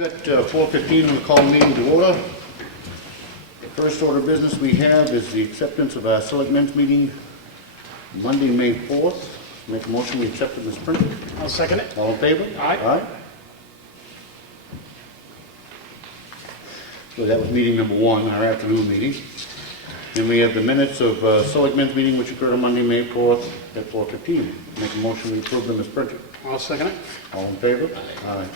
Got 4:15 on the call meeting to order. The first order of business we have is the acceptance of our selectmen's meeting Monday, May 4th. Make a motion we accept it as printed. I'll second it. All in favor? Aye. Aye. So that was meeting number 1, our afternoon meeting. Then we have the minutes of selectmen's meeting which occurred on Monday, May 4th at 4:15. Make a motion we approve them as printed. I'll second it. All in favor? Aye.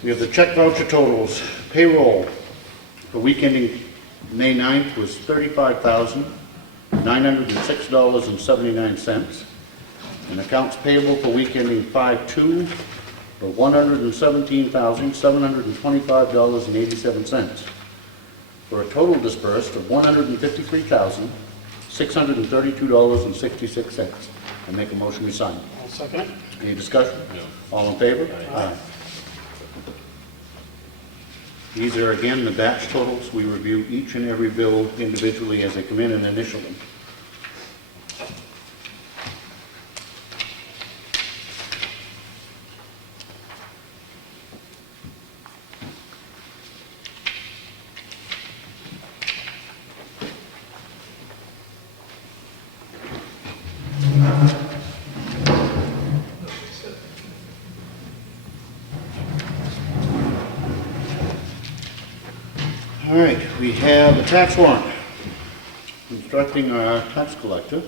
We have the check voucher totals. Payroll for week ending May 9th was $35,906.79. And accounts payable for week ending 5/2 were $117,725.87. For a total disbursed of $153,632.66. I make a motion we sign. I'll second it. Any discussion? No. All in favor? Aye. These are again the batch totals. We review each and every bill individually as they come in and initial them. All right, we have a tax warrant instructing our tax collector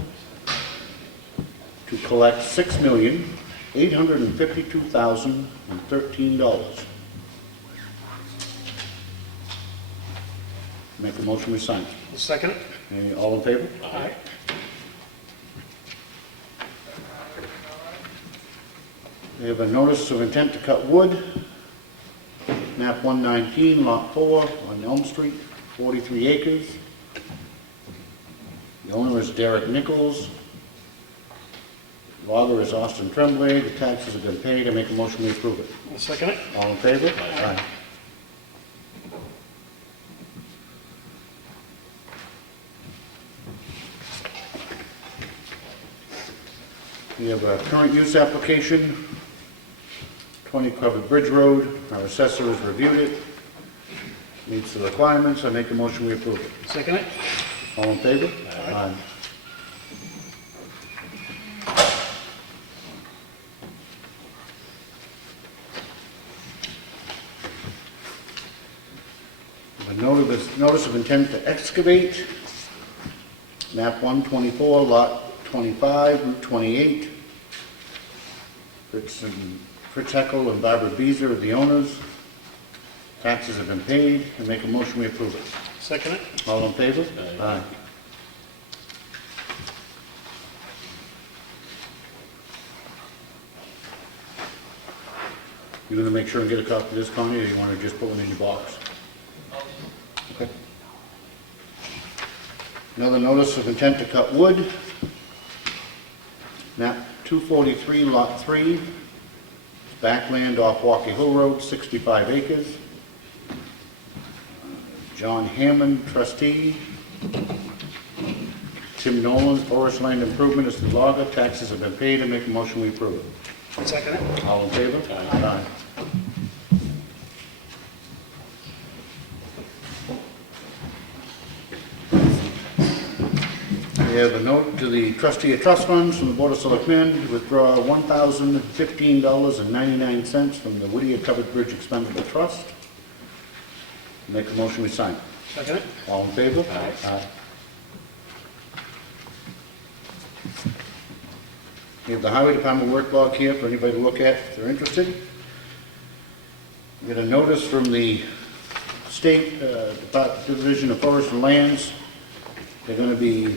to collect $6,852,013. Make a motion we sign. I'll second it. Any, all in favor? Aye. We have a notice of intent to cut wood. Map 119, Lot 4, on Elm Street, 43 acres. The owner is Derek Nichols. Logger is Austin Tremblay. The taxes have been paid. I make a motion we approve it. I'll second it. All in favor? Aye. We have a current use application, 20 Covered Bridge Road. Our assessor has reviewed it. Meets the requirements. I make a motion we approve it. Second it. All in favor? Aye. A notice of intent to excavate. Map 124, Lot 25, Route 28. Fritz Heckel and Barbara Beezer are the owners. Taxes have been paid. I make a motion we approve it. Second it. All in favor? Aye. You gonna make sure and get a copy of this, Connie, or you wanna just put one in your box? Okay. Another notice of intent to cut wood. Map 243, Lot 3. Backland off Walker Hill Road, 65 acres. John Hammond, trustee. Tim Nolan, Forest Land Improvement is the logger. Taxes have been paid. I make a motion we approve it. I'll second it. All in favor? Aye. We have a note to the trustee of trust funds from the Board of Selectmen to withdraw $1,015.99 from the Whittier Covered Bridge Expendable Trust. Make a motion we sign. Second it. All in favor? Aye. We have the Highway Department work log here for anybody to look at if they're interested. We get a notice from the State Division of Forest and Lands. They're going to be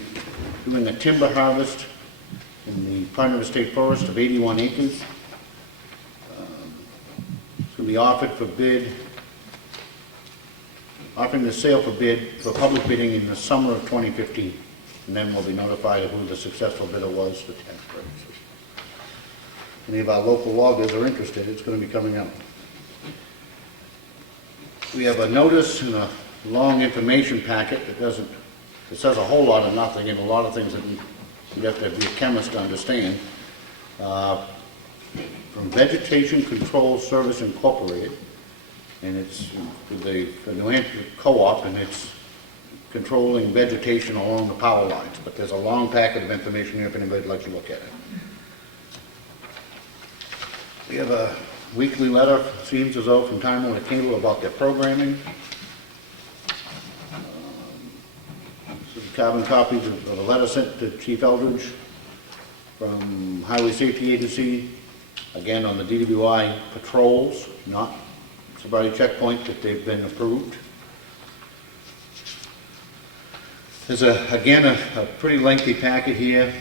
doing a timber harvest in the Department of State Forest of 81 acres. It's going to be offered for bid, offering the sale for bid, for public bidding in the summer of 2015. And then we'll be notified of who the successful bidder was for tax purposes. If any of our local loggers are interested, it's going to be coming up. We have a notice and a long information packet that doesn't, it says a whole lot of nothing and a lot of things that you have to be a chemist to understand. from Vegetation Control Service Incorporated, and it's with the New Hampshire Co-op, and it's controlling vegetation along the power lines. But there's a long packet of information here if anybody'd like to look at it. We have a weekly letter, seems as though, from Time Warner Cable about their programming. Some carbon copies of a letter sent to Chief Eldridge from Highway Safety Agency, again on the DWI patrols, not sobriety checkpoint, that they've been approved. There's again a pretty lengthy packet here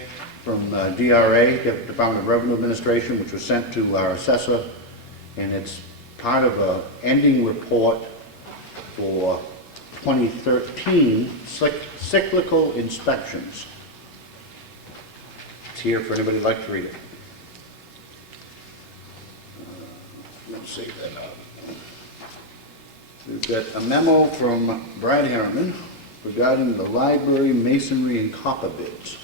from DRA, Department of Revenue Administration, which was sent to our assessor, and it's part of a ending report for 2013 cyclical inspections. It's here for anybody who'd like to read it. Let's save that up. We've got a memo from Brad Harriman regarding the library masonry and copper bids.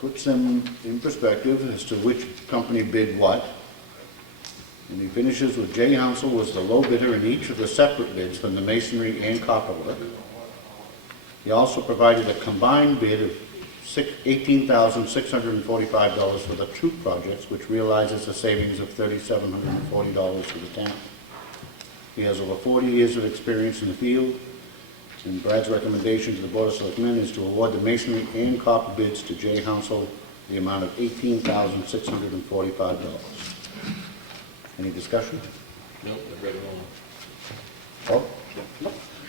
Puts them in perspective as to which company bid what. And he finishes with J. Hounsel was the low bidder in each of the separate bids from the masonry and copper work. He also provided a combined bid of $18,645 for the two projects, which realizes a savings of $3,740 for the town. He has over 40 years of experience in the field, and Brad's recommendation to the Board of Selectmen is to award the masonry and copper bids to J. Hounsel, the amount of $18,645. Any discussion? Nope, I read it all. Oh?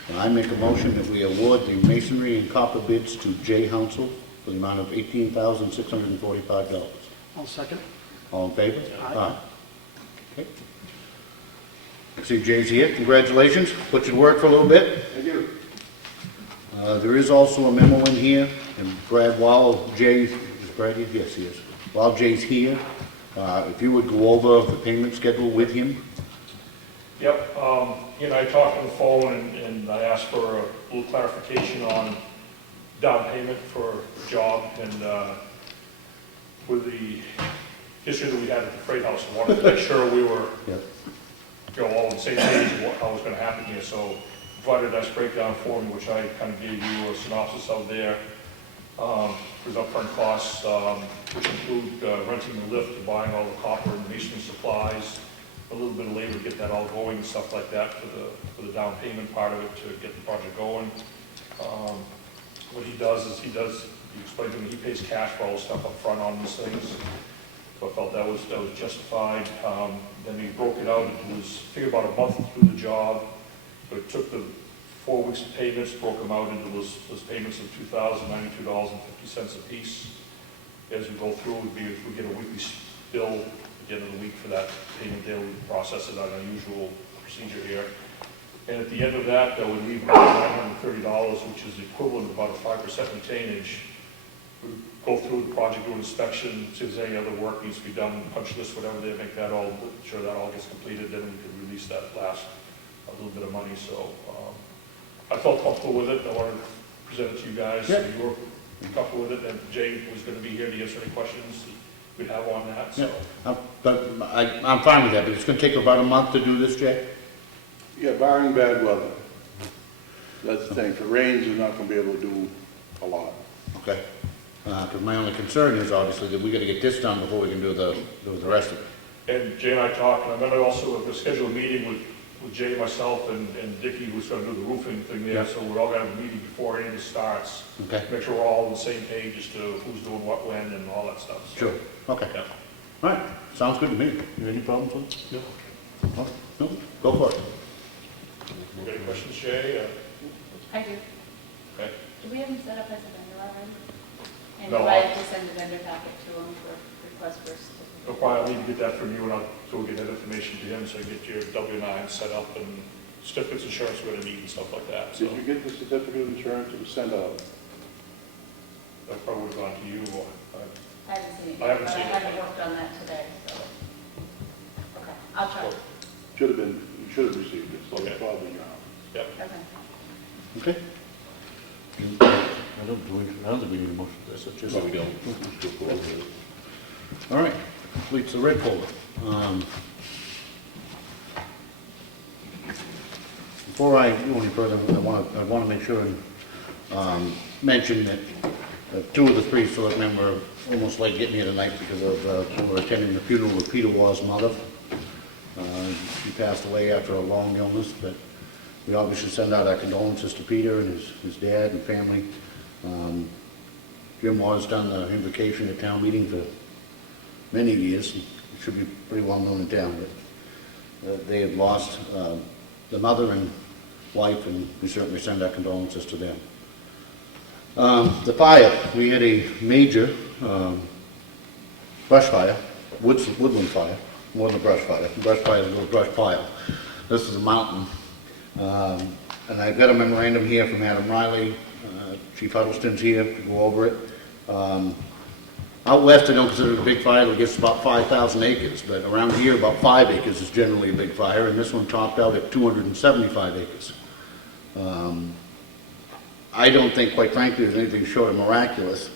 And I make a motion that we award the masonry and copper bids to J. Hounsel for the amount of $18,645. I'll second. All in favor? Aye. Okay. I see Jay's here. Congratulations. Put you to work for a little bit. Thank you. There is also a memo in here, and Brad, while Jay, is Brad here? Yes, he is. While Jay's here, if you would go over the payment schedule with him. Yep, he and I talked on the phone, and I asked for a little clarification on down payment for the job, and with the issue that we had at the Freight House, I wanted to make sure we were Yep. all on the same page of how was going to happen here. So provided a nice breakdown form, which I kind of gave you a synopsis of there. There's upfront costs, which include renting the lift, buying all the copper and masonry supplies, a little bit of labor to get that all going and stuff like that for the down payment part of it to get the project going. What he does is he explained to me he pays cash for all the stuff up front on these things. So I felt that was justified. Then he broke it out. It was figured about a month through the job. So it took the 4 weeks of payments, broke them out into those payments of $2,092.50 a piece. As we go through, we get a weekly bill at the end of the week for that payment day. We process it on our usual procedure here. And at the end of that, that would leave about $930, which is equivalent to about a 5% retainage. We go through the project, do an inspection, see if there's any other work needs to be done, punch list, whatever they make that all, sure that all gets completed, then we can release that last a little bit of money. So I felt comfortable with it. I wanted to present it to you guys. Yeah. So you were comfortable with it, and Jay was going to be here to answer any questions we'd have on that. So. Yeah. But I'm fine with that, but it's going to take about a month to do this, Jay? Yeah, barring bad weather. That's the thing. If it rains, we're not gonna be able to do a lot. Okay. Because my only concern is obviously that we got to get this done before we can do the rest of it. And Jay and I talked, and I'm going to also schedule a meeting with Jay, myself, and Dickie, who's going to do the roofing thing there. Yeah. So we're all going to have a meeting before any of this starts. Okay. Make sure we're all on the same page as to who's doing what when and all that stuff. So, Sure. Okay. yeah. All right. Sounds good to me. You any problems with it? No. Oh, no? Go for it. Any questions, Jay? I do. Okay. Do we have him set up as a vendor already? And No, do I have to send a vendor packet to him for request for a certificate? I'll probably need to get that from you, and we'll get that information to him, so you get your W-9 set up and certificates, insurance we're going to need and stuff like that. So Did you get the certificate of insurance that was sent out? that probably would have gone to you. I haven't seen it I yet, haven't but I seen it. haven't worked on that today, so. Okay, I'll try. Should have been, you should have received it, so Okay. it's probably your house. Yep. Okay. Okay. I don't think we need a motion for this, it's just. No, we don't. All right, completes the red folder. Before I go any further, I want to make sure and mention that two of the three selectmen were almost like getting here tonight because of, we were attending the funeral of Peter Waugh's mother. She passed away after a long illness, but we obviously send out our condolences to Peter and his dad and family. Jim Waugh's done the invocation at town meeting for many years. It should be pretty well known in town, but they have lost the mother and wife, and we certainly send our condolences to them. The fire, we had a major brush fire, woodland fire, more than a brush fire. Brush fire is a little brush pile. This is a mountain. And I've got a memorandum here from Adam Riley. Chief Huddleston's here to go over it. Out west, I don't consider it a big fire. It gets about 5,000 acres, but around here, about 5 acres is generally a big fire, and this one topped out at 275 acres. I don't think, quite frankly, there's anything short of miraculous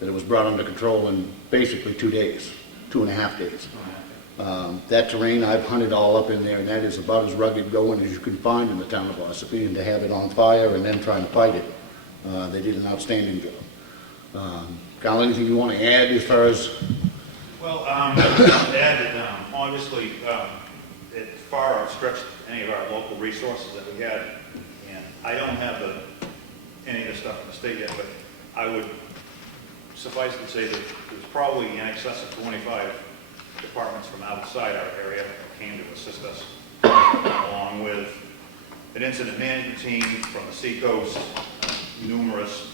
that it was brought under control in basically 2 days, 2.5 days. That terrain, I've hunted all up in there, and that is about as rugged going as you can find in the town of Ossipee, and to have it on fire and then trying to fight it, they did an outstanding job. Kyle, anything you want to add as far as? Well, I'll add that obviously it far outstretched any of our local resources that we had, and I don't have any of the stuff in the state yet, but I would suffice to say that there's probably in excess of 25 departments from outside our area that came to assist us, along with an incident management team from the seacoast, numerous,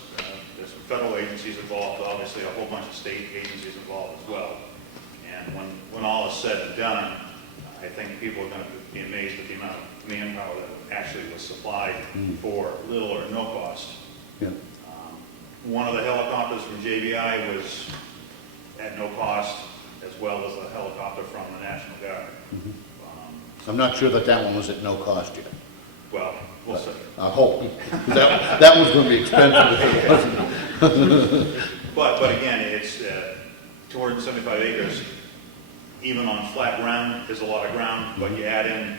there's some federal agencies involved, obviously a whole bunch of state agencies involved as well. And when all is said and done, I think people are going to be amazed at the amount of manpower that actually was supplied for little or no cost. Yeah. One of the helicopters from JBI was at no cost, as well as a helicopter from the National Guard. I'm not sure that one was at no cost yet. Well, we'll see. I hope. That was going to be expensive. But again, it's 275 acres. Even on flat ground, there's a lot of ground, but you add in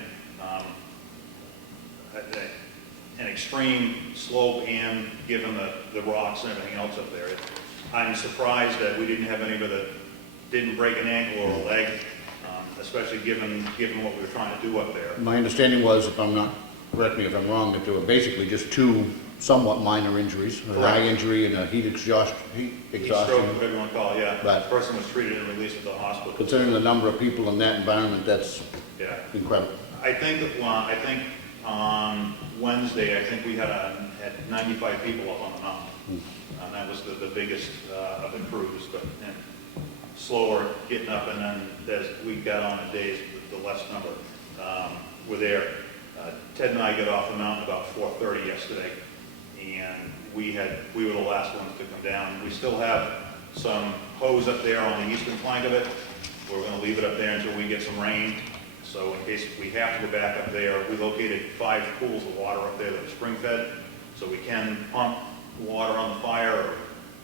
an extreme slope, and given the rocks and everything else up there, I'm surprised that we didn't have anybody that didn't break an ankle or a leg, especially given what we were trying to do up there. My understanding was, correct me if I'm wrong, that there were basically just two somewhat minor injuries, an eye injury and a heat exhaustion. Heat stroke, whatever you want to call it, yeah. Right. The person was treated and released at the hospital. Considering the number of people in that environment, that's incredible. I think on Wednesday, I think we had 95 people up on the mountain. And that was the biggest of the crews, but and slower getting up, and then as we got on the days, the less number were there. Ted and I got off the mountain about 4:30 yesterday, and we were the last ones to come down. We still have some hose up there on the eastern flank of it. We're going to leave it up there until we get some rain. So in case we have to go back up there, we located 5 pools of water up there that are spring fed, so we can pump water on the fire or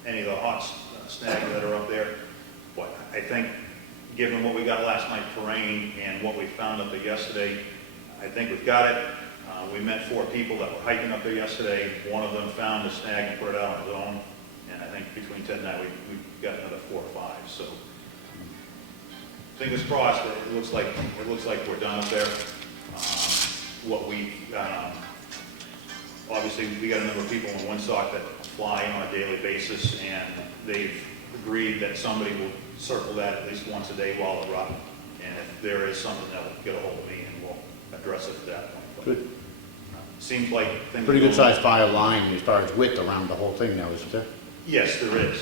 any of the hot snags that are up there. But I think, given what we got last night for rain and what we found up there yesterday, I think we've got it. We met 4 people that were hiking up there yesterday. One of them found a snag and put it out on his own. And I think between Ted and I, we've got another 4 or 5. So fingers crossed. It looks like we're done up there. Obviously, we got a number of people in Woonsock that fly on a daily basis, and they've agreed that somebody will circle that at least once a day while they're up. And if there is something, they'll get a hold of me and we'll address it at that point. But Good. seems like things Pretty are good going- sized fire line as far as width around the whole thing now, isn't there? Yes, there is.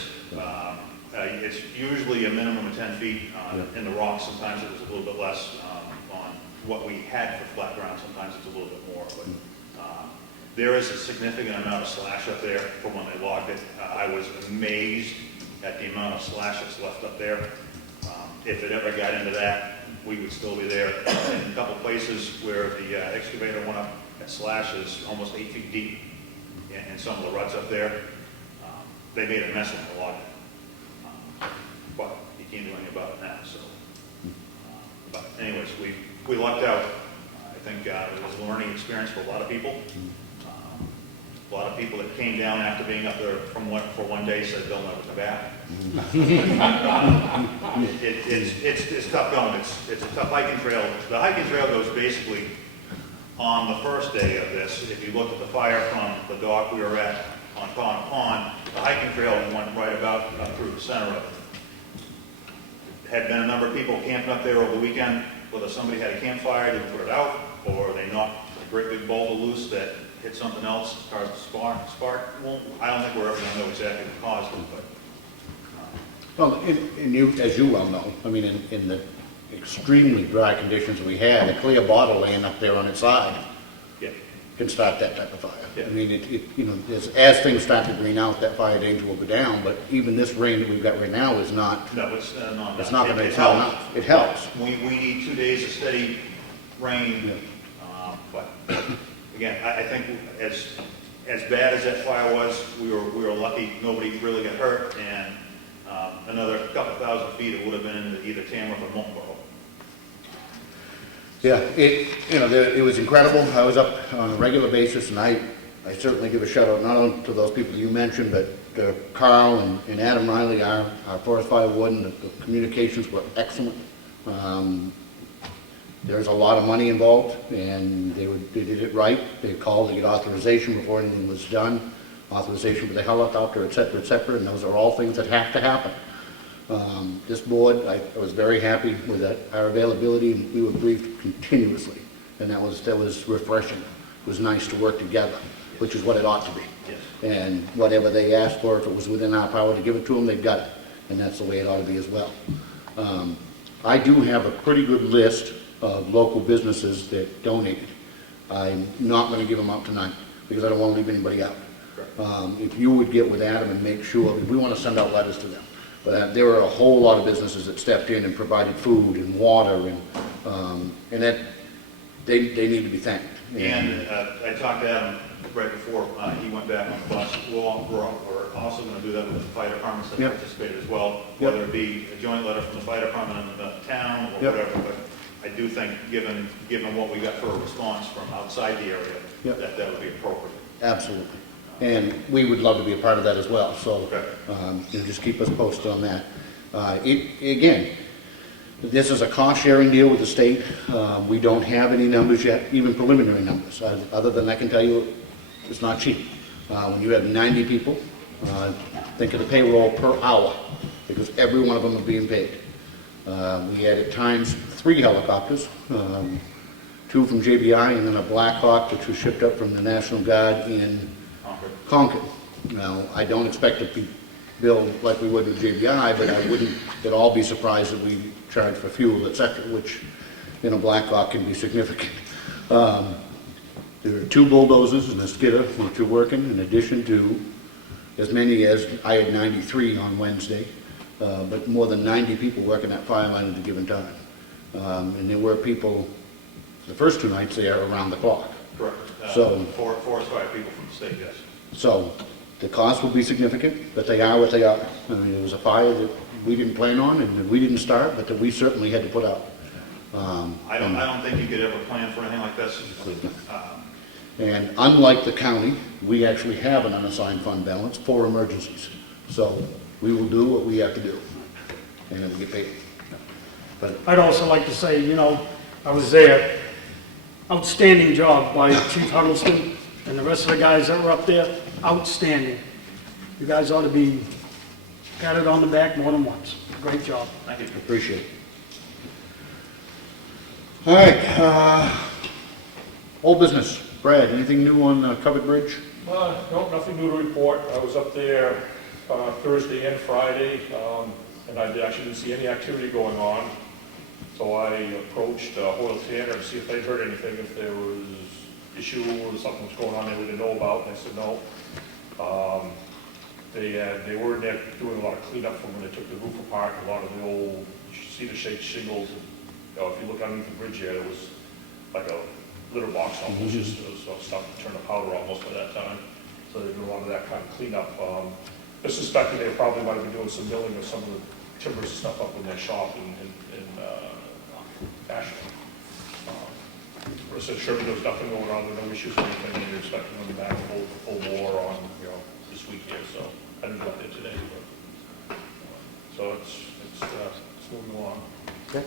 It's usually a minimum of 10 feet. In the rocks, sometimes it was a little bit less. On what we had for flat ground, sometimes it's a little bit more. But there is a significant amount of slash up there from when they logged it. I was amazed at the amount of slash that's left up there. If it ever got into that, we would still be there. In a couple places where the excavator went up, that slash is almost 8 feet deep in some of the ruts up there. they made a mess of the lot. But you can't do anything about it now, so. But anyways, we lucked out. I think it was a learning experience for a lot of people. A lot of people that came down after being up there for one day said they'll never come back. It's tough going. It's a tough hiking trail. The hiking trail goes basically on the first day of this. If you look at the fire from the dock we were at on Pond, the hiking trail went right about up through the center of it. Had been a number of people camping up there over the weekend, whether somebody had a campfire, didn't put it out, or they knocked a great big boulder loose that hit something else, caused a spark. Well, I don't think we're ever going to know exactly what caused it, but. Well, as you well know, I mean, in the extremely dry conditions we had, a clear bottle laying up there on its side Yeah. can start that type of fire. Yeah. I mean, as things start to green out, that fire danger will go down, but even this rain that we've got right now is not, No, it's not. it's not going to It tell helps. enough. It helps. We need 2 days of steady rain, Yeah. but again, I think as bad as that fire was, we were lucky nobody really got hurt, and another couple thousand feet it would have been into either Tamworth or Montboro. Yeah, it was incredible. I was up on a regular basis, and I certainly give a shout out not only to those people you mentioned, but to Carl and Adam Riley, our forest fire warden. The communications were excellent. There's a lot of money involved, and they did it right. They called to get authorization before anything was done, authorization for the helicopter, et cetera, and those are all things that have to happen. This board, I was very happy with our availability. We were briefed continuously, and that was refreshing. It was nice to work together, which is what it ought to be. Yes. And whatever they asked for, if it was within our power to give it to them, they've got it, and that's the way it ought to be as well. I do have a pretty good list of local businesses that donated. I'm not going to give them out tonight because I don't want to leave anybody out. If you would get with Adam and make sure, we want to send out letters to them. But there were a whole lot of businesses that stepped in and provided food and water, and that they need to be thanked. And I talked to Adam right before he went back on the bus. We're also going to do that with the fire departments that Yep. participated as well, Yep. whether it be a joint letter from the fire department and the town or Yep. whatever. But I do think, given what we got for a response from outside the area, Yep. that would be appropriate. Absolutely. And we would love to be a part of that as well, so Okay. just keep us posted on that. Again, this is a cost-sharing deal with the state. We don't have any numbers yet, even preliminary numbers, other than I can tell you it's not cheap. When you have 90 people, think of the payroll per hour, because every one of them are being paid. We had at times 3 helicopters, 2 from JBI and then a Black Hawk, which was shipped up from the National Guard in Concord. Now, I don't expect to be billed like we would with JBI, but I wouldn't at all be surprised if we charge for fuel, et cetera, which in a Black Hawk can be significant. There are 2 bulldozers and a skidder which are working, in addition to as many as, I had 93 on Wednesday, but more than 90 people working that fire line at a given time. And there were people, the first 2 nights there, around the clock. Correct. So- 4 or 5 people from the state, yes. So the cost will be significant, but they are what they are. I mean, it was a fire that we didn't plan on and that we didn't start, but that we certainly had to put out. I don't think you could ever plan for anything like this. And unlike the county, we actually have an unassigned fund balance for emergencies. So we will do what we have to do, and then we get paid. But I'd also like to say, I was there. Outstanding job by Chief Huddleston and the rest of the guys that were up there. Outstanding. You guys ought to be patted on the back more than once. Great job. Thank you. appreciate it. All right, old business. Brad, anything new on Covered Bridge? No, nothing new to report. I was up there Thursday and Friday, and I actually didn't see any activity going on. So I approached Hoyle Tanner to see if they'd heard anything, if there was issue or something was going on they didn't know about, and they said no. They were in there doing a lot of cleanup from when they took the roof apart, a lot of the old cedar shake shingles. If you look underneath the bridge here, it was like a litter box almost, just stuff to turn to powder almost by that time. So they're doing a lot of that kind of cleanup. I suspected they probably might have been doing some milling of some of the timbers and stuff up in their shop in Ashland. I said, sure, there was nothing going on, there were no issues or anything, and you're expecting them back full war on, this week here, so I didn't go up there today, but, so it's moving along. Okay.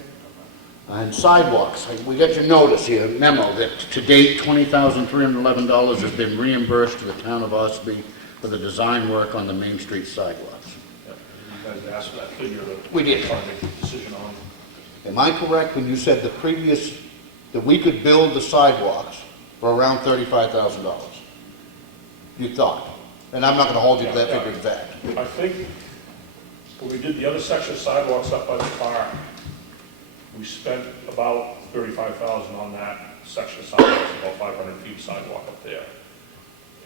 And sidewalks, we got your notice here, memo, that to date, $20,311 has been reimbursed to the town of Ossipee for the design work on the Main Street sidewalks. Yeah, you guys asked for that figure that. We did. Trying to make a decision on. Am I correct when you said that we could build the sidewalks for around $35,000? You thought? And I'm not gonna hold you to that figure exact. I think when we did the other section of sidewalks up by the park, we spent about $35,000 on that section of sidewalks, about 500 feet of sidewalk up there.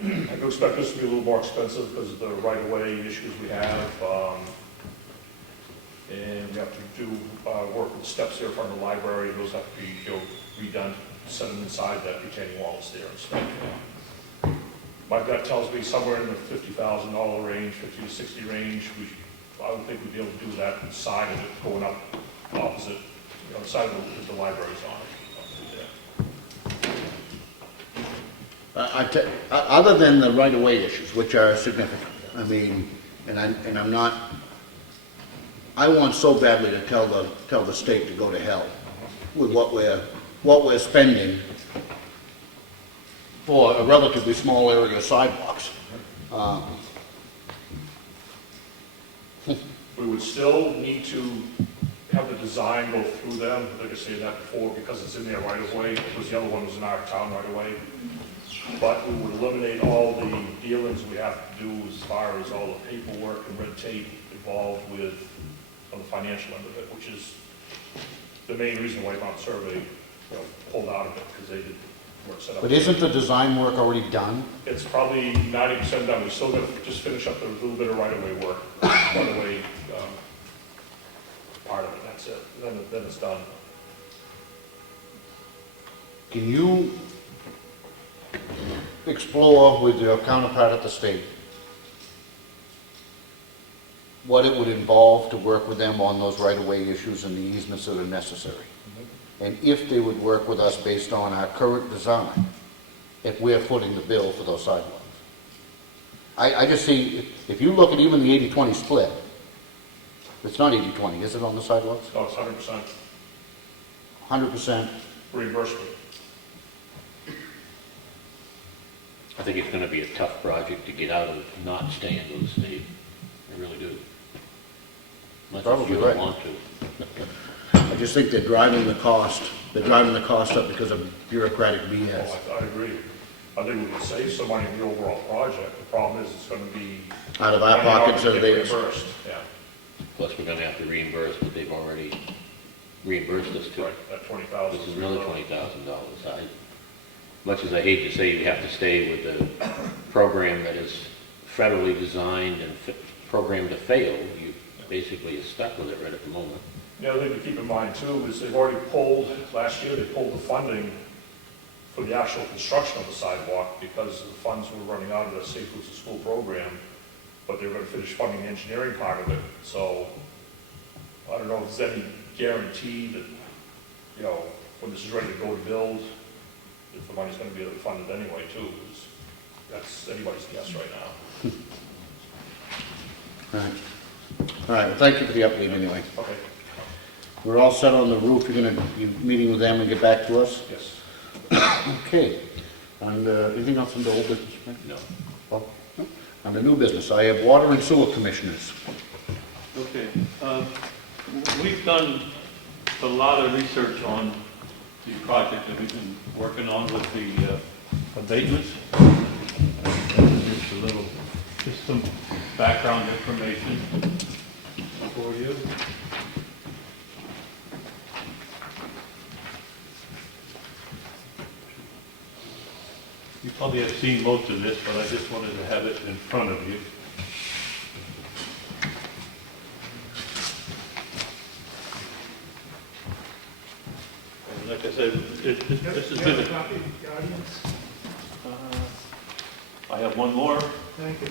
I do expect this to be a little more expensive because of the right-of-way issues we have. And we have to do work with the steps here in front of the library. Those have to be redone, set them inside that retaining wall that's there and stuff. My gut tells me somewhere in the $50,000 range, 50 to 60 range. I would think we'd be able to do that side of it going up opposite, the side of the library's on it. Other than the right-of-way issues, which are significant, I mean, and I'm not, I want so badly to tell the state to go to hell with what we're spending for a relatively small area of sidewalks. We would still need to have the design go through them, like I said that before, because it's in there right away, because the other one was in our town right away. But we would eliminate all the dealings we have to do as far as all the paperwork and red tape involved with on the financial end of it, which is the main reason why Mount Survey pulled out of it, because they weren't set up. But isn't the design work already done? It's probably 90% done. We still got to just finish up a little bit of right-of-way work, right-of-way part of it. That's it. Then it's done. Can you explore with your counterpart at the state what it would involve to work with them on those right-of-way issues and the easements that are necessary? And if they would work with us based on our current design, if we're footing the bill for those sidewalks. I just see, if you look at even the 80-20 split, it's not 80-20, is it, on the sidewalks? No, it's 100% 100%. reimbursement. I think it's gonna be a tough project to get out of not staying with the state. I really do. Much as Probably you don't right. want to. I just think they're driving the cost. They're driving the cost up because of bureaucratic BS. Oh, I agree. I think we can save some money in the overall project. The problem is it's going to be Out of our pockets or get theirs. reimbursed. Yeah, Plus, we're gonna have to reimburse what they've already reimbursed us to, right. That 20,000. which is another $20,000. Much as I hate to say you have to stay with the program that is federally designed and programmed to fail, you basically are stuck with it right at the moment. The other thing to keep in mind too is they've already pulled, last year they pulled the funding for the actual construction of the sidewalk because the funds were running out of the Safe Routes to School program, but they were going to finish funding the engineering part of it. So I don't know if there's any guarantee that, when this is ready to go to build, if the money's going to be funded anyway too. 'Cause that's anybody's guess right now. All right. All right, well, thank you for the update anyway. Okay, We're all set on the roof. You're gonna be meeting with them and get back to us? yes. Okay. And anything else on the old business? Frank? No. Well, on the new business, I have water and sewer commissioners. Okay, we've done a lot of research on the project that we've been working on with the abatements. Just some background information for you. You probably have seen most of this, but I just wanted to have it in front of you. And like I said, this has been a... I have one more. Thank you.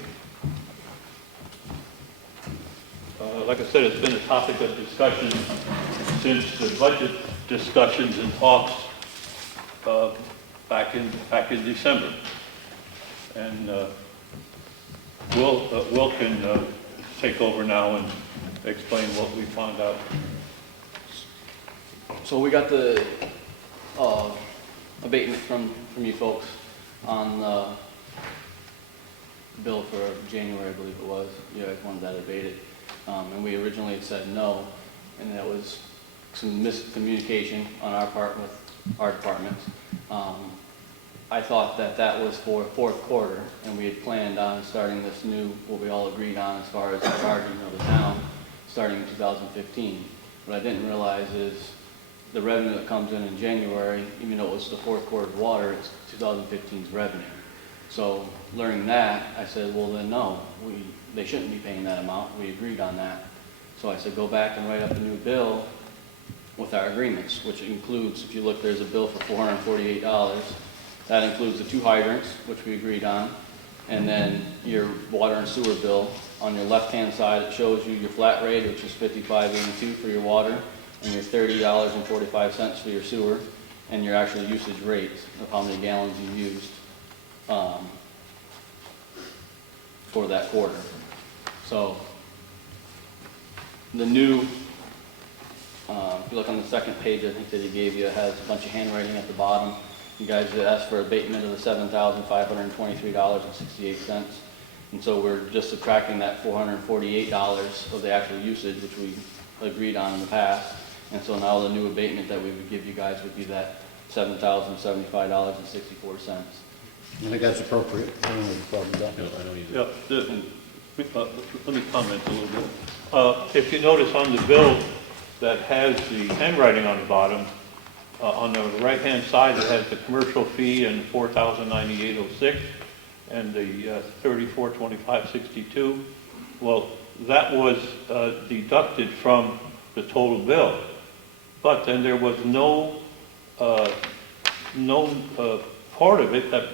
like I said, it's been a topic of discussion since the budget discussions and talks back in December. And Will can take over now and explain what we found out. So we got the abatement from you folks on the bill for January, I believe it was. You guys wanted that abated. And we originally had said no, and that was some miscommunication on our part with our departments. I thought that that was for fourth quarter, and we had planned on starting this new, what we all agreed on as far as charging of the town, starting in 2015. What I didn't realize is the revenue that comes in January, even though it was the fourth quarter water, it's 2015's revenue. So learning that, I said, well then no, they shouldn't be paying that amount. We agreed on that. So I said, go back and write up a new bill with our agreements, which includes, if you look, there's a bill for $448. That includes the 2 hydrants, which we agreed on, and then your water and sewer bill. On your left-hand side, it shows you your flat rate, which is $55.82 for your water, and your $30.45 for your sewer, and your actual usage rate of how many gallons you used for that quarter. So the new, if you look on the second page, I think that he gave you, it has a bunch of handwriting at the bottom. You guys asked for abatement of the $7,523.68. And so we're just subtracting that $448 of the actual usage, which we agreed on in the past. And so now the new abatement that we would give you guys would be that $7,075.64. I think that's appropriate. I don't have a problem with that. No, I don't either. Yeah, let me comment a little bit. If you notice on the bill that has the handwriting on the bottom, on the right-hand side, it has the commercial fee and $4,098.06 and the $3425.62. Well, that was deducted from the total bill, but then there was no part of it that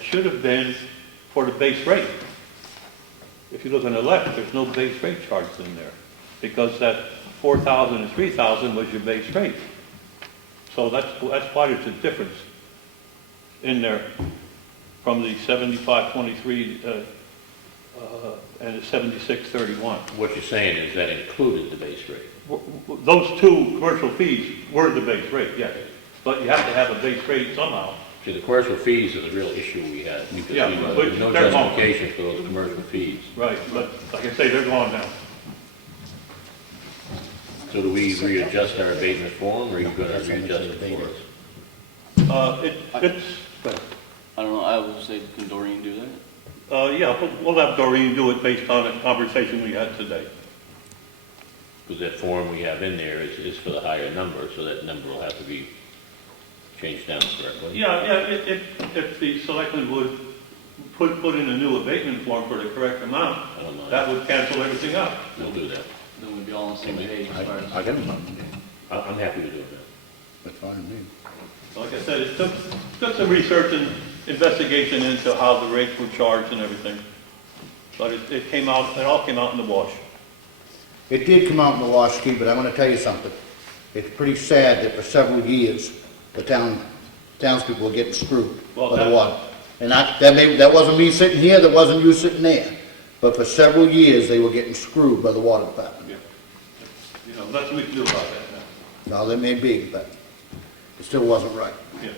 should have been for the base rate. If you look on the left, there's no base rate charged in there, because that 4,000 and 3,000 was your base rate. So that's why there's a difference in there from the 75.23 and the 76.31. What you're saying is that included the base rate. Those 2 commercial fees were the base rate, yes. But you have to have a base rate somehow. See, the commercial fees are the real issue we had, because Yeah, there's no they're gone. justification for those commercial fees. Right, but like I say, they're gone now. So do we readjust our abatement form, or are you gonna readjust it for us? It's, I don't know, I would say, can Doreen do that? yeah, we'll have Doreen do it based on the conversation we had today. Because that form we have in there is for the higher number, so that number will have to be changed down correctly. Yeah, if the selectmen would put in a new abatement form for the correct amount, I don't mind. that would cancel everything out. We'll do that. Then we'd be all on the same page as far as. I can, I'm happy to do that. that's fine with me. Like I said, it took some research and investigation into how the rates were charged and everything. But it all came out in the wash. It did come out in the wash, Keith, but I want to tell you something. It's pretty sad that for several years, the townspeople were getting screwed Well, by the that- water. And that wasn't me sitting here, that wasn't you sitting there. But for several years, they were getting screwed by the water department. Yeah. You know, nothing we can do about that now. Now, that may be, but it still wasn't right. Yeah.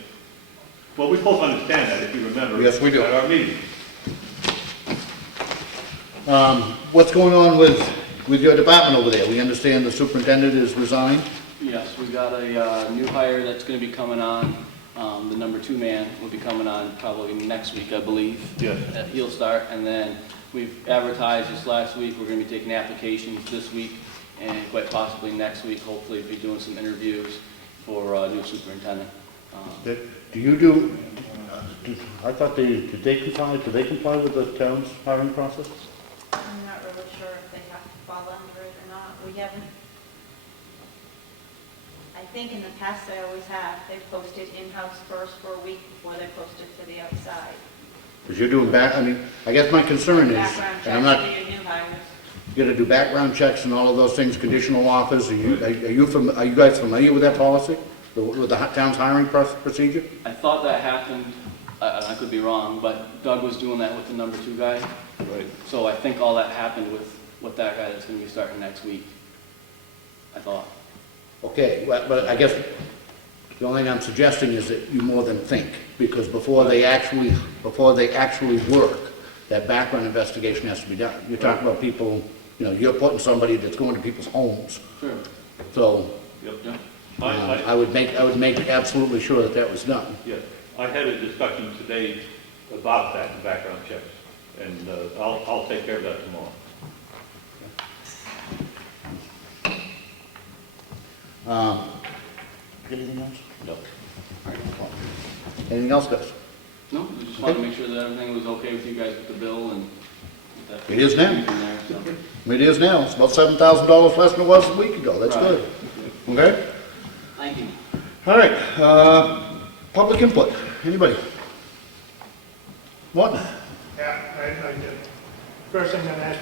Well, we both understand that, if you remember. Yes, we do. At our meeting. What's going on with your department over there? We understand the superintendent is resigned. Yes, we got a new hire that's going to be coming on. The number 2 man will be coming on probably next week, I believe. Yes. He'll start, and then we've advertised this last week. We're going to be taking applications this week, and quite possibly next week, hopefully be doing some interviews for a new superintendent. Do you do, I thought did they comply with the town's hiring process? I'm not really sure if they have to fall under it or not. We haven't, I think in the past they always have. They posted in-house first for a week before they posted for the outside. Because you're doing I guess my concern is, Background and I'm checks not, for your new hires. You gotta do background checks and all of those things, conditional offers. Are you guys familiar with that policy? With the town's hiring procedure? I thought that happened, I could be wrong, but Doug was doing that with the number 2 guy. Right. So I think all that happened with that guy that's gonna be starting next week. I thought. Okay, well, but I guess the only thing I'm suggesting is that you more than think, because before they actually work, that background investigation has to be done. You're talking about people, you're putting somebody that's going to people's homes. Sure. So, Yep. I would make absolutely sure that that was done. Yes, I had a discussion today about that, the background checks, and I'll take care of that tomorrow. Anything else? No. Anything else, guys? No, I just wanted to make sure that everything was okay with you guys with the bill and. that- It is now. in there, so. It is now. It's about $7,000 less than it was a week ago. That's Right. good. Okay? Thank you. All right, public input. Anybody? What? Yeah, I did. First, I'm gonna ask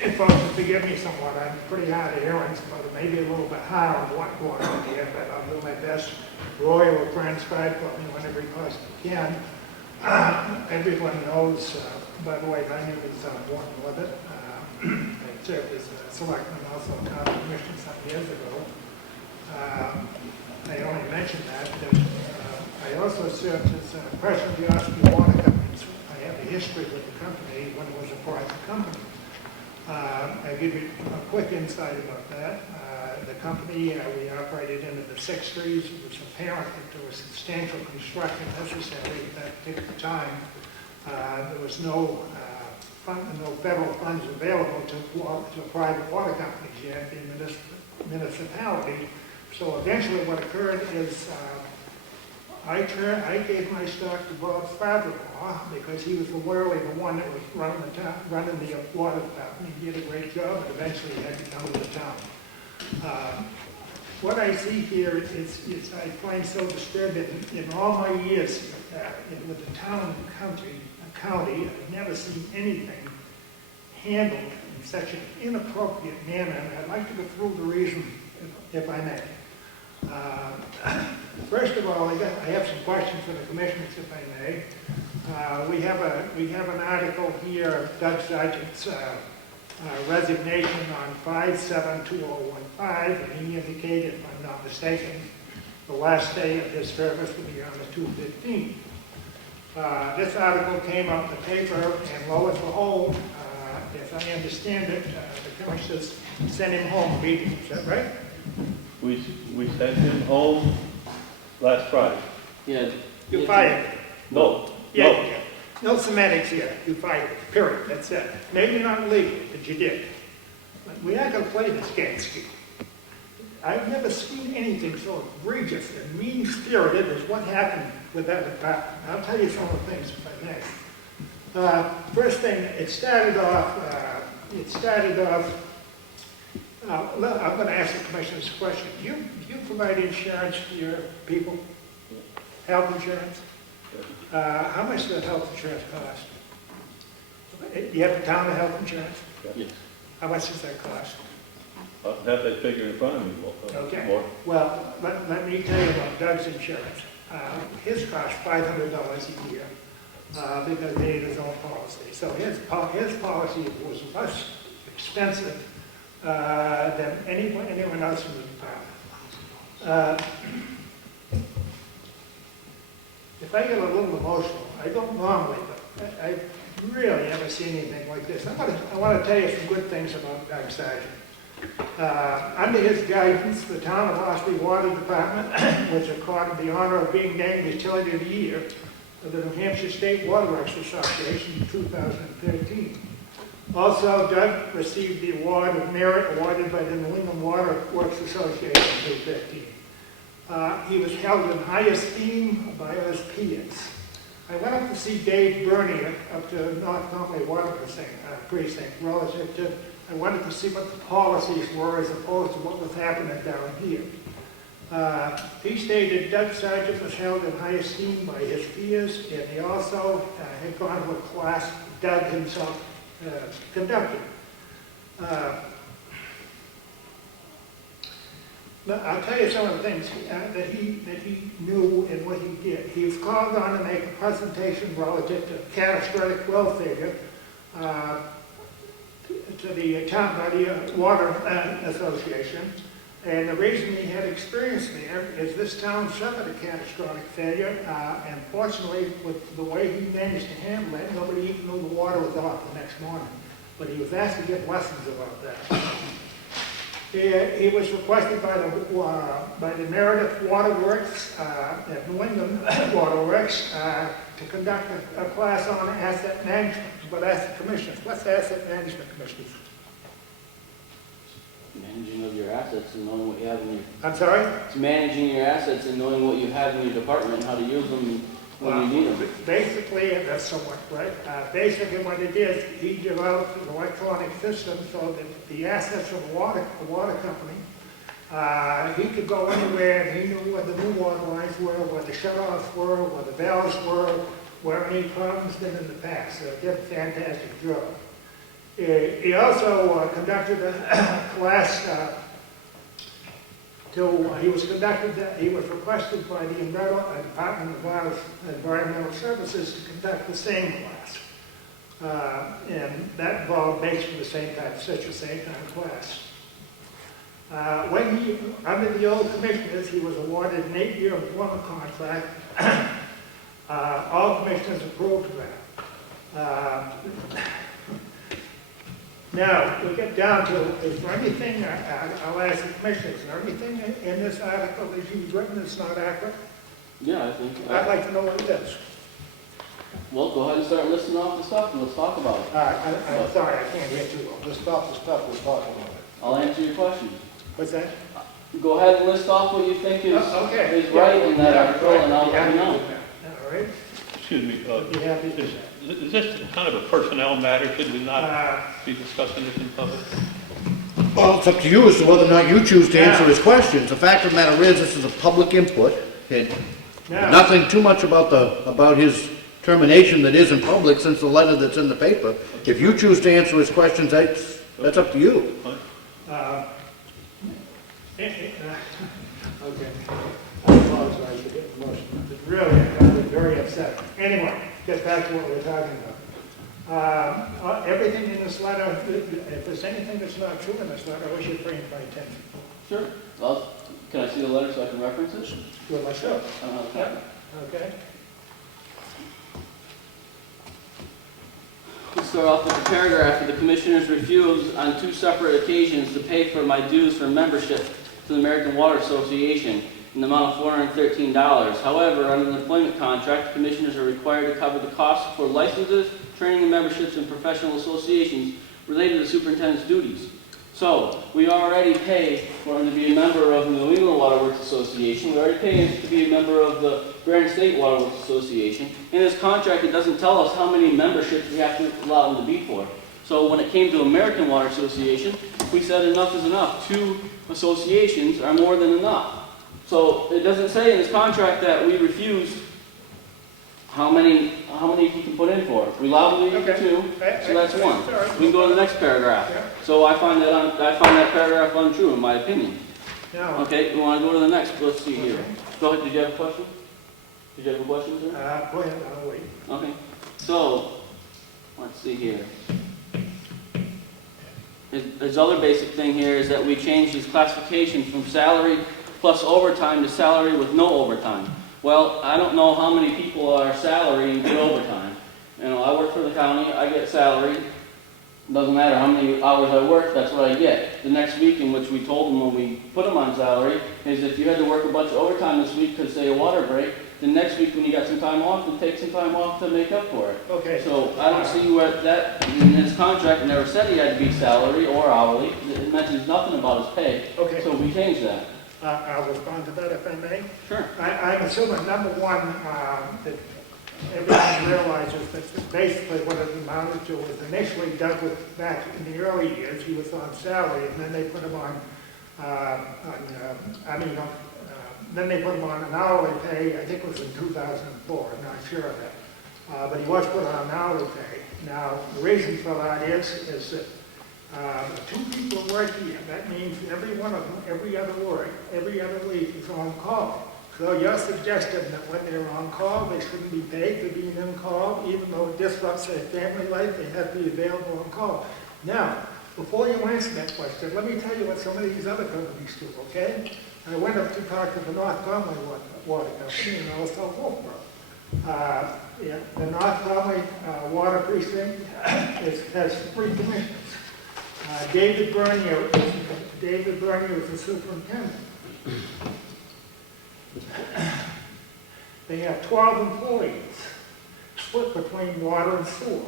if folks will forgive me somewhat. I'm pretty hard of hearing, but it may be a little bit hard on what going on here, but I'll do my best. Roy will transcribe for me whenever he possibly can. Everyone knows, by the way, my name is Warren Levitt. I served as a selectman, also a county commission some years ago. I only mentioned that I also served as president of the Ossipee Water Company. So I have a history with the company when it was a private company. I'll give you a quick insight about that. The company, we operated into the 60s. It was apparent that there was substantial construction necessary at that particular time. There was no federal funds available to private water companies yet, being municipality. So eventually what occurred is I gave my stock to Bob's father-in-law because he was literally the one that was running the water department. He did a great job, and eventually he had to come to the town. What I see here is I find so disturbing. In all my years with the town and county, I've never seen anything handled in such an inappropriate manner, and I'd like to go through the reason, if I may. First of all, I have some questions for the commissioners, if I may. We have an article here of Doug Sargent's resignation on 5/7/2015, and he indicated, if I'm not mistaken, the last day of his service would be on the 2/15. This article came out in the paper, and lo and behold, as I understand it, the commissioners sent him home immediately. Is that right? We sent him home last Friday. Yeah. You fired him. No, Yeah, no. yeah. No semantics here. You fired him, period. That's it. Maybe not legally, but you did. But we aren't going to play this game, Steve. I've never seen anything so egregious and mean-spirited as what happened with that department. I'll tell you some of the things, if I may. First thing, it started off, I'm going to ask the commissioners a question. Do you provide insurance to your people? Health insurance? How much does health insurance cost? You have a town of health insurance? Yes. How much does that cost? Have that figure in front of me. Okay. More. Well, let me tell you about Doug's insurance. His costs $500 a year because he had his own policy. So his policy was less expensive than anyone else in the department. If I get a little emotional, I don't normally, but I've really never seen anything like this. I want to tell you some good things about Doug Sargent. Under his guidance, the town of Ossipee Water Department was accorded the honor of being named Utility of the Year of the New Hampshire State Waterworks Association in 2013. Also, Doug received the award of merit awarded by the New England Waterworks Association in 2015. He was held in high esteem by his peers. I went up to see Dave Burney up to North Comeau Water Precinct relative to, I wanted to see what the policies were as opposed to what was happening down here. He stated Doug Sargent was held in high esteem by his peers, and he also had gone to a class Doug himself conducted. But I'll tell you some of the things that he knew and what he did. He was called on to make a presentation relative to catastrophic well failure to the Town Body Water Association. And the reason he had experience there is this town suffered a catastrophic failure, and fortunately, with the way he managed to handle it, nobody even knew the water was off the next morning. But he was asked to give lessons about that. He was requested by the Meredith Waterworks at New England Waterworks to conduct a class on asset management. But asset commissioners, what's asset management commissioners? Managing of your assets and knowing what you have in your... I'm sorry? It's managing your assets and knowing what you have in your department and how to use them when you need them. Basically, that's somewhat right. Basically, what it is, he developed an electronic system so that the assets of the water company, he could go anywhere and he knew where the new water lines were, where the shutoffs were, where the valves were, where any problems been in the past. So he did a fantastic job. He also conducted a class he was requested by the Department of Environmental Services to conduct the same class. And that involved basically the same time, such a same time class. Under the old commissioners, he was awarded an 8-year employment contract. All commissioners approved that. Now, we get down to, is there anything, I'll ask the commissioners, is there anything in this article that you've written that's not accurate? Yeah, I think... I'd like to know what it is. Well, go ahead and start listing off the stuff and let's talk about it. I'm sorry, I can't hear too well. The stuff we'll talk about it. I'll answer your questions. What's that? Go ahead and list off what you think is, Okay. is right in that article and I'll let you know. All right. Excuse me, Be happy to do that. is this kind of a personnel matter? Should we not be discussing this in public? Well, it's up to you as to whether or not you choose to answer his questions. The fact of the matter is, this is a public input, and nothing too much about his termination that isn't public since the letter that's in the paper. If you choose to answer his questions, that's up to you. Okay. I apologize for getting emotional. But really, I'm very upset. Anyway, get back to what we were talking about. Everything in this letter, if there's anything that's not true in this letter, I wish you'd bring it to my attention. Sure. Well, can I see the letter so I can reference it? Do it myself. I don't have a copy. Okay. Let's start off with the paragraph that the commissioners refused on 2 separate occasions to pay for my dues for membership to the American Water Association in the amount of $413. However, under the employment contract, the commissioners are required to cover the costs for licenses, training and memberships in professional associations related to superintendent's duties. So, we already pay for him to be a member of the New England Water Works Association. We already pay him to be a member of the Grand State Water Works Association. In his contract, it doesn't tell us how many memberships we have to allow him to be for. So when it came to American Water Association, we said enough is enough. 2 associations are more than enough. So it doesn't say in his contract that we refuse how many he can put in for. We allow him to be for 2, so that's 1. We can go to the next paragraph. So I find that paragraph untrue in my opinion. Okay, we want to go to the next. Let's see here. Go ahead. Did you have a question? Did you have a question, sir? Go ahead. I'll wait. Okay. So let's see here. His other basic thing here is that we changed his classification from salary plus overtime to salary with no overtime. Well, I don't know how many people are salary and get overtime. You know, I work for the county, I get salary. Doesn't matter how many hours I work, that's what I get. The next week in which we told him when we put him on salary is if you had to work a bunch of overtime this week because, say, a water break, then next week when you got some time off, then take some time off to make up for it. Okay. So I don't see where that, in his contract, it never said he had to be salary or hourly. It mentions nothing about his pay. Okay. So we changed that. I'll respond to that if I may. Sure. I'm assuming, number one, that everyone realizes that basically what it amounted to was initially Douglas, back in the early years, he was on salary, and then they put him on, then they put him on an hourly pay. I think it was in 2004, I'm not sure of that. But he was put on an hourly pay. Now, the reason for that is that Two people work here, that means every one of them, every other week is on call. So you're suggesting that when they're on call, they shouldn't be paid for being on call, even though it disrupts their family life, they have to be available on call. Now, before you answer that question, let me tell you what some of these other companies do, okay? I went up to talk to the North Conway Water Company and also Wolfboro. The North Conway Water Precinct has 3 commissioners. David Bernier is the superintendent. They have 12 employees, split between water and sewer.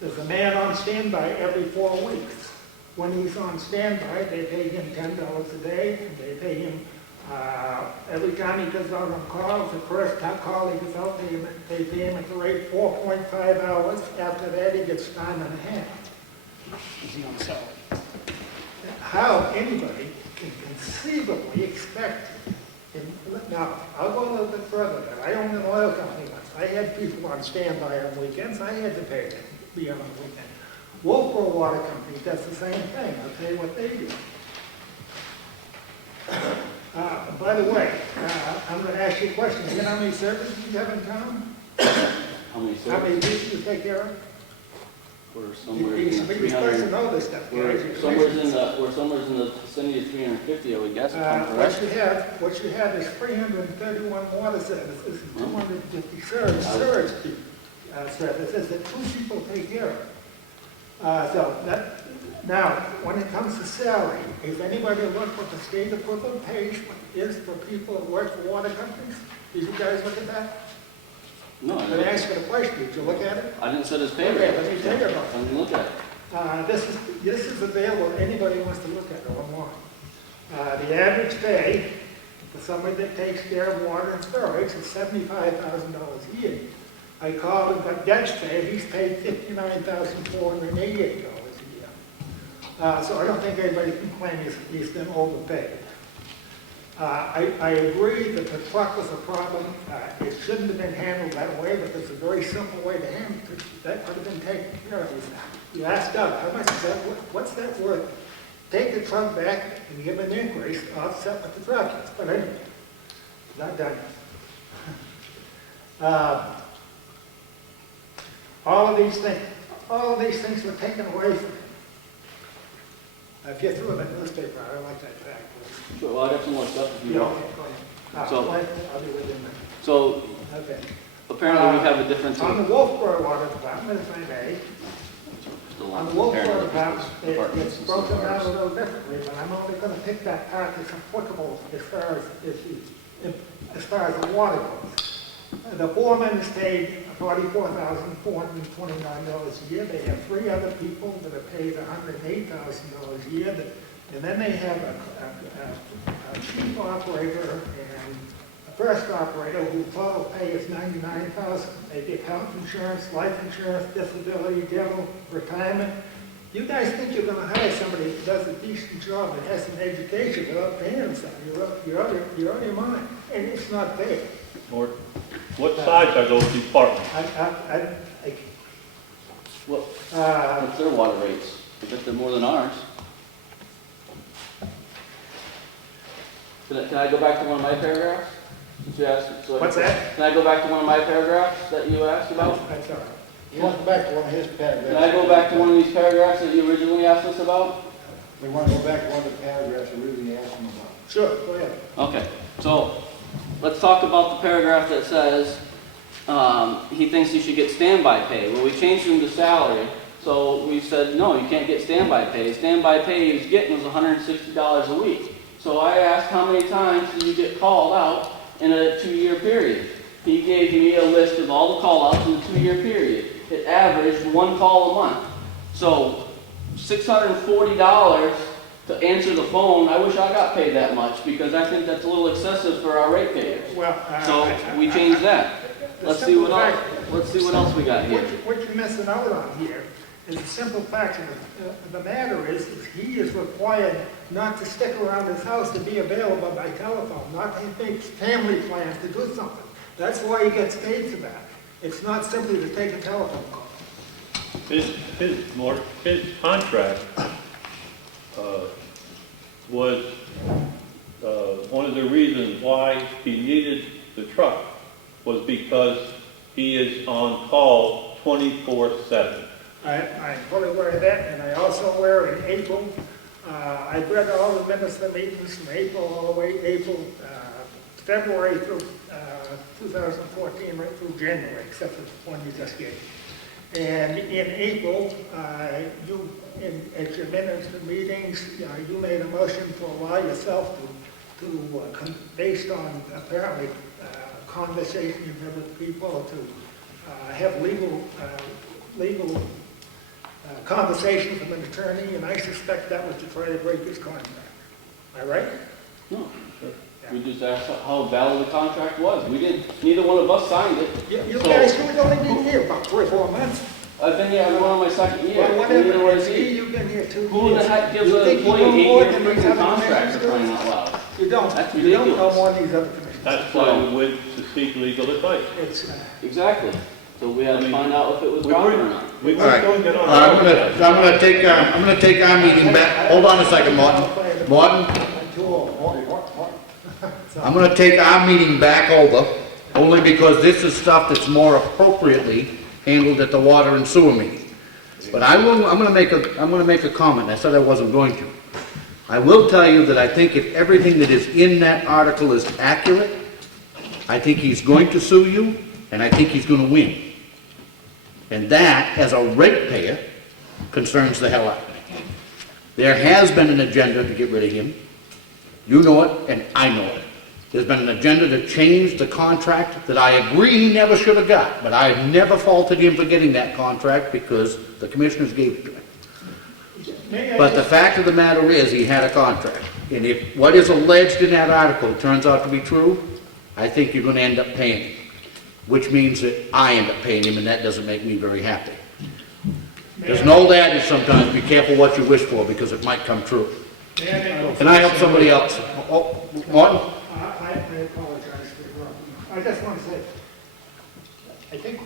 There's a man on standby every 4 weeks. When he's on standby, they pay him $10 a day, and they pay him every time he goes out on calls. The first call he goes out, they pay him at the rate 4.5 hours. After that, he gets time and a half. Is he on salary? How anybody can conceivably expect, now, I'll go a little bit further. I owned an oil company once. I had people on standby on weekends. I had to pay them to be on the weekend. Wolfboro Water Company does the same thing. I'll tell you what they do. By the way, I'm going to ask you a question. You know how many services you have in town? How many How many services? people you take care of? We're somewhere in You're the supposed to 300, know this stuff. we're somewhere in the vicinity of 350, I would guess, if I'm correct. What you have is 331 water services and 250 services that 2 people take care of. Now, when it comes to salary, has anybody looked what the state equivalent pays is for people that work for water companies? Did you guys look at that? No, I Let me didn't. ask you the question. Did you look at it? I didn't set his pay Okay, rate. let me tell you about it. I didn't look at it. This is available, anybody wants to look at it online. The average pay for somebody that takes care of water and storage is $75,000 a year. I called and got Deb's pay, he's paid $59,488 a year. So I don't think anybody can claim he's been overpaid. I agree that the truck was a problem. It shouldn't have been handled that way, but there's a very simple way to handle it. That could have been taken care of. You ask Doug, how much is that, what's that worth? Take the truck back and give an increase offset what the truck is. But anyway, not done. All of these things were taken away from me. If you're through with that newspaper, I like that back. Sure, well, I got some more stuff if you Yeah, want. okay, go ahead. So- I'll be within that. So Okay. apparently we have a difference On in. the Wolfboro Water Department, if I may, on the Wolfboro Department, it's broken down a little differently, but I'm only going to pick that part that's applicable as far as the water goes. The foreman is paid $44,429 a year. They have 3 other people that are paid $108,000 a year. And then they have a chief operator and a first operator who total pay is $99,000. They get health insurance, life insurance, disability, dental, retirement. You guys think you're going to hire somebody that does a decent job and has an education without paying them something. You're on your mind, and it's not fair. Or what size are those departments? What's their water rates? I bet they're more than ours. Can I go back to one of my paragraphs? That you asked, What's that? Can I go back to one of my paragraphs that you asked about? That's all right. You want to go back to one of his paragraphs? Can I go back to one of these paragraphs that you originally asked us about? We want to go back to one of the paragraphs we really asked him about. Sure, go ahead. Okay, so let's talk about the paragraph that says he thinks he should get standby pay. Well, we changed him to salary, so we said, no, you can't get standby pay. Standby pay he was getting was $160 a week. So I asked, how many times do you get called out in a 2-year period? He gave me a list of all the call-outs in the 2-year period. It averaged 1 call a month. So $640 to answer the phone, I wish I got paid that much because I think that's a little excessive for our ratepayers. Well, So we changed that. Let's see what else we got here. What you're missing out on here is the simple fact of the matter is he is required not to stick around his house to be available by telephone, not to make family plans to do something. That's why he gets paid for that. It's not simply to take a telephone call. His contract was one of the reasons why he needed the truck was because he is on call 24/7. I'm fully aware of that, and I also aware in April, I've read all the minutes of the meetings from April all the way, February through 2014, right through January, except for the one you just gave. And in April, at your minutes of meetings, you made a motion to allow yourself based on apparently conversation you've had with people, to have legal conversation with an attorney, and I suspect that was to try to break his contract. Am I right? No. We just asked how valid the contract was. We didn't, neither one of us signed it. You So- guys have only been here about 3 or 4 months. I've been here, I'm going on my second year. Well, Neither whatever, was see, he. you've been here 2 years. Who the heck gives You an think you employee know an more 8-year than these freaking other contract for commissioners crying do? out loud? You don't. That's You don't know ridiculous. more than these other commissioners. That's why we went to seek legal advice. It's, Exactly. So we had I to mean, find out if it was we proper weren't- or not. We All right. weren't going to get on. I'm gonna take our meeting back, hold on a second, Martin. Martin, I'm too old. I'm gonna take our meeting back over, only because this is stuff that's more appropriately handled at the water and sewer meeting. But I'm gonna make a comment, I said I wasn't going to. I will tell you that I think if everything that is in that article is accurate, I think he's going to sue you, and I think he's gonna win. And that, as a ratepayer, concerns the hell out of me. There has been an agenda to get rid of him. You know it, and I know it. There's been an agenda to change the contract that I agree he never should have got, but I've never faulted him for getting that contract because the commissioners gave it to him. But the fact of the matter is, he had a contract. And if what is alleged in that article turns out to be true, I think you're gonna end up paying him. Which means that I end up paying him, and that doesn't make me very happy. There's an old adage sometimes, be careful what you wish for, because it might come true. Can I help somebody else? Oh, Martin? I apologize for interrupting. I just want to say, I think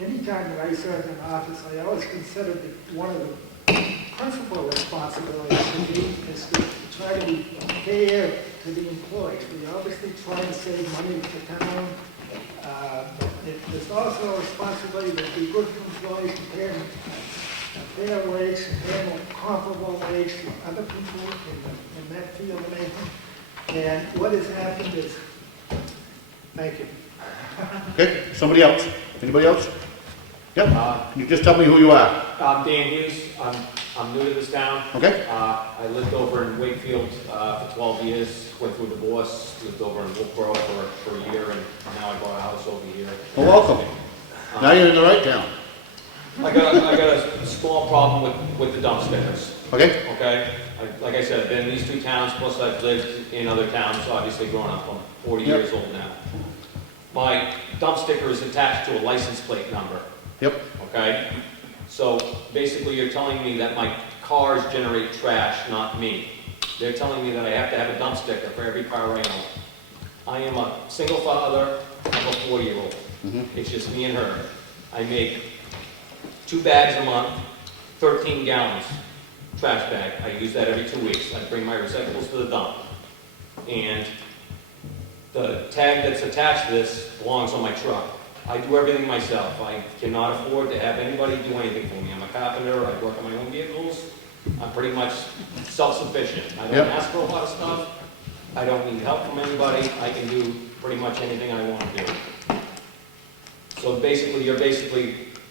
anytime that I served in office, I always considered that one of the principal responsibilities to me is to try to be fair to the employees. We obviously try to save money for the town. There's also a responsibility to be good for employees, to pay them a fair wage, to pay them a comparable wage to other people in that field of income. And what has happened is, thank you. Okay, somebody else? Anybody else? Yep, can you just tell me who you are? I'm Dan Hughes. I'm new to this town. Okay? I lived over in Wakefield for 12 years, went through a divorce, lived over in Wolfboro for a year, and now I bought a house over here. Well, welcome. Now you're in the right town. I got a small problem with the dump stickers. Okay? Okay? Like I said, I've been in these 2 towns, plus I've lived in other towns, obviously growing up. I'm 40 years old now. My dump sticker is attached to a license plate number. Yep. Okay? So basically you're telling me that my cars generate trash, not me. They're telling me that I have to have a dump sticker for every car I own. I am a single father of a 4-year-old. It's just me and her. I make 2 bags a month, 13 gallons trash bag. I use that every 2 weeks. I bring my recyclables to the dump. And the tag that's attached to this belongs on my truck. I do everything myself. I cannot afford to have anybody do anything for me. I'm a carpenter, I work on my own vehicles. I'm pretty much self-sufficient. I don't ask for a lot of stuff. I don't need help from anybody. I can do pretty much anything I want to do. So basically,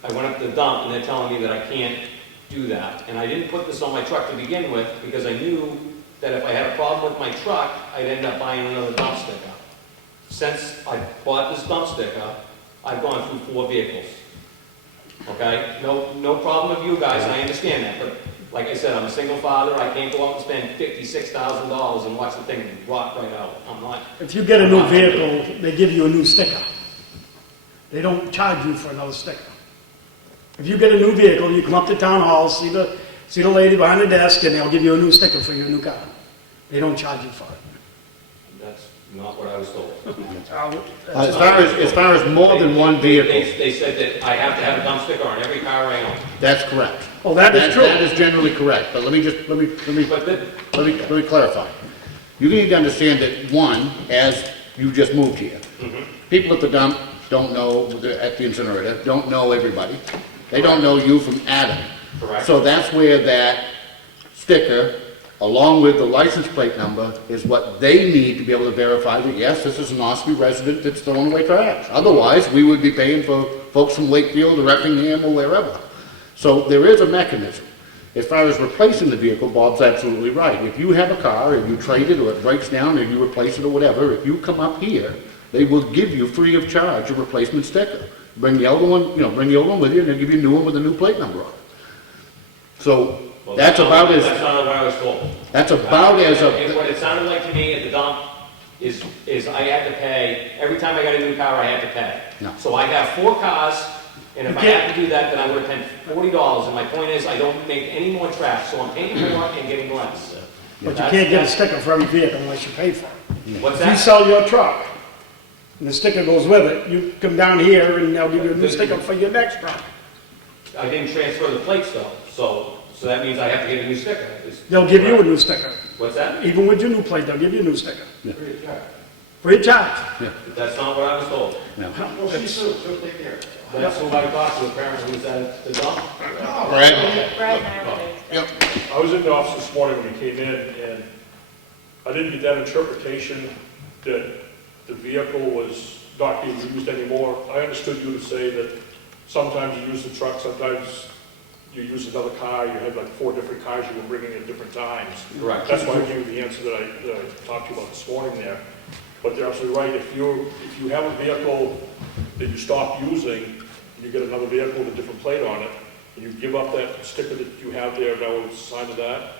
I went up to the dump and they're telling me that I can't do that. And I didn't put this on my truck to begin with because I knew that if I had a problem with my truck, I'd end up buying another dump sticker. Since I bought this dump sticker, I've gone through 4 vehicles. Okay? No problem with you guys, I understand that, but like I said, I'm a single father, I can't go out and spend $56,000 and watch the thing rot right out. I'm not. If you get a new vehicle, they give you a new sticker. They don't charge you for another sticker. If you get a new vehicle, you come up to town hall, see the lady behind the desk, and they'll give you a new sticker for your new car. They don't charge you for it. Not what I was told. As far as more than one vehicle, They said that I have to have a dump sticker on every car I own. that's correct. Oh, that is true. That is generally correct, but let me But then, let me clarify. You need to understand that, one, as you just moved here, people at the dump don't know, at the incinerator, don't know everybody. They don't know you from Adam. Correct. So that's where that sticker, along with the license plate number, is what they need to be able to verify that, yes, this is an Ossipee resident that's throwing away trash. Otherwise, we would be paying for folks from Wakefield or Effingham or wherever. So there is a mechanism. As far as replacing the vehicle, Bob's absolutely right. If you have a car and you trade it or it breaks down and you replace it or whatever, if you come up here, they will give you free of charge a replacement sticker. Bring the older one, bring the old one with you and they'll give you a new one with a new plate number on it. So well, that's about as, That's not what I was told. that's about as What it sounded like to me at the dump is I had to pay, every time I got a new car, I had to pay. No. So I have 4 cars, and if I had to do that, then I would have paid $40, and my point is, I don't make any more trash, so I'm paying more and getting less. But you can't get a sticker for every vehicle unless you pay for it. What's If you that? sell your truck, and the sticker goes with it, you come down here and they'll give you a new sticker for your next truck. I didn't transfer the plates though, so that means I have to get a new sticker. They'll give you a new sticker. What's that? Even with your new plate, they'll give you a new sticker. Free of charge. That's not what I was told. Well, she's she'll take care of it. That's who I talked to apparently, was at the dump. Brad? Brad and I were there. Yep. I was in the office this morning when we came in, and I didn't get that interpretation that the vehicle was not being used anymore. I understood you to say that sometimes you use the truck, sometimes you use another car, you had like 4 different cars you were bringing at different times. Correct. That's why I gave you the answer that I talked to you about this morning there. But they're absolutely right, if you have a vehicle that you stop using, and you get another vehicle with a different plate on it, and you give up that sticker that you have there, now it's assigned to that,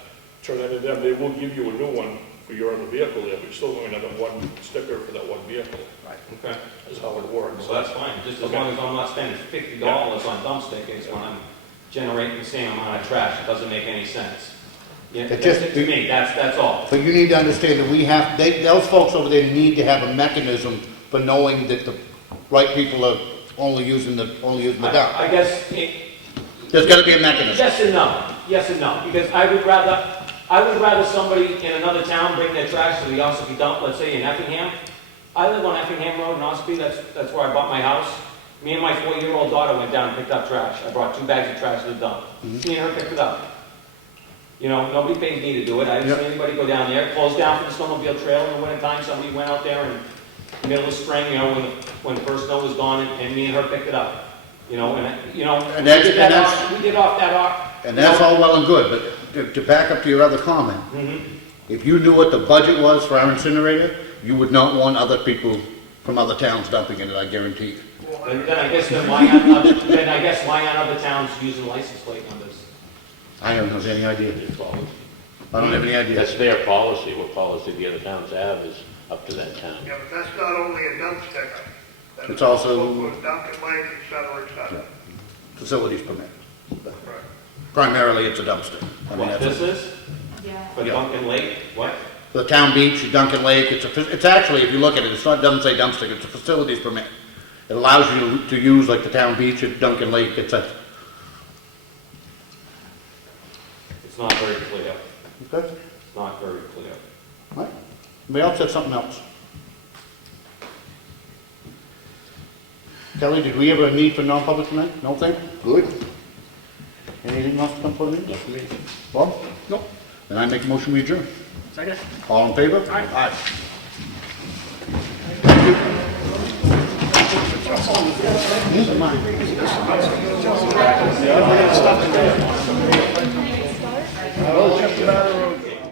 turn that in them, they will give you a new one for your other vehicle there, but you're still going to have one sticker for that one vehicle. Right. Okay. That's how it works. So that's fine, just as long as I'm not spending $50 on dump stickers when I'm generating the same amount of trash, it doesn't make any sense. Yeah, It just- to me, that's all. But you need to understand that those folks over there need to have a mechanism for knowing that the right people are only using the dump. I guess, There's gotta be a mechanism. yes and no, because I would rather somebody in another town bring their trash to the Ossipee dump, let's say in Effingham. I live on Effingham Road in Ossipee, that's where I bought my house. Me and my 4-year-old daughter went down and picked up trash. I brought 2 bags of trash to the dump. Me and her picked it up. Nobody paid me to do it. I didn't see anybody go down there. Closed down for the snowmobile trail in the wintertime. Somebody went out there in the middle of spring, when the first snow was gone, and me and her picked it up. We did off that off. And that's all well and good, but to back up to your other comment, if you knew what the budget was for our incinerator, you would not want other people from other towns dumping in it, I guarantee you. Then I guess why aren't other towns using license plate numbers? I don't have any idea. I don't have any idea. That's their policy. What policy the other towns have is up to that town. Yeah, but that's not only a dump sticker. That's It's also- for Dunkin' Lake, et cetera. Facilities permit. Primarily, it's a dumpster. What this is? Yeah. For Dunkin' Lake? What? The town beach, Duncan Lake, it's actually, if you look at it, doesn't say dumpster, it's a facilities permit. It allows you to use like the town beach at Duncan Lake, It's not very clear. Okay. It's not very clear. Right. Anybody else have something else? Kelly, did we ever need for non-public tonight? No thing? Good. Anything else to come for me? Bob? No. Then I make a motion we adjourn. Second? All in favor? Aye. Aye. Stuff in there.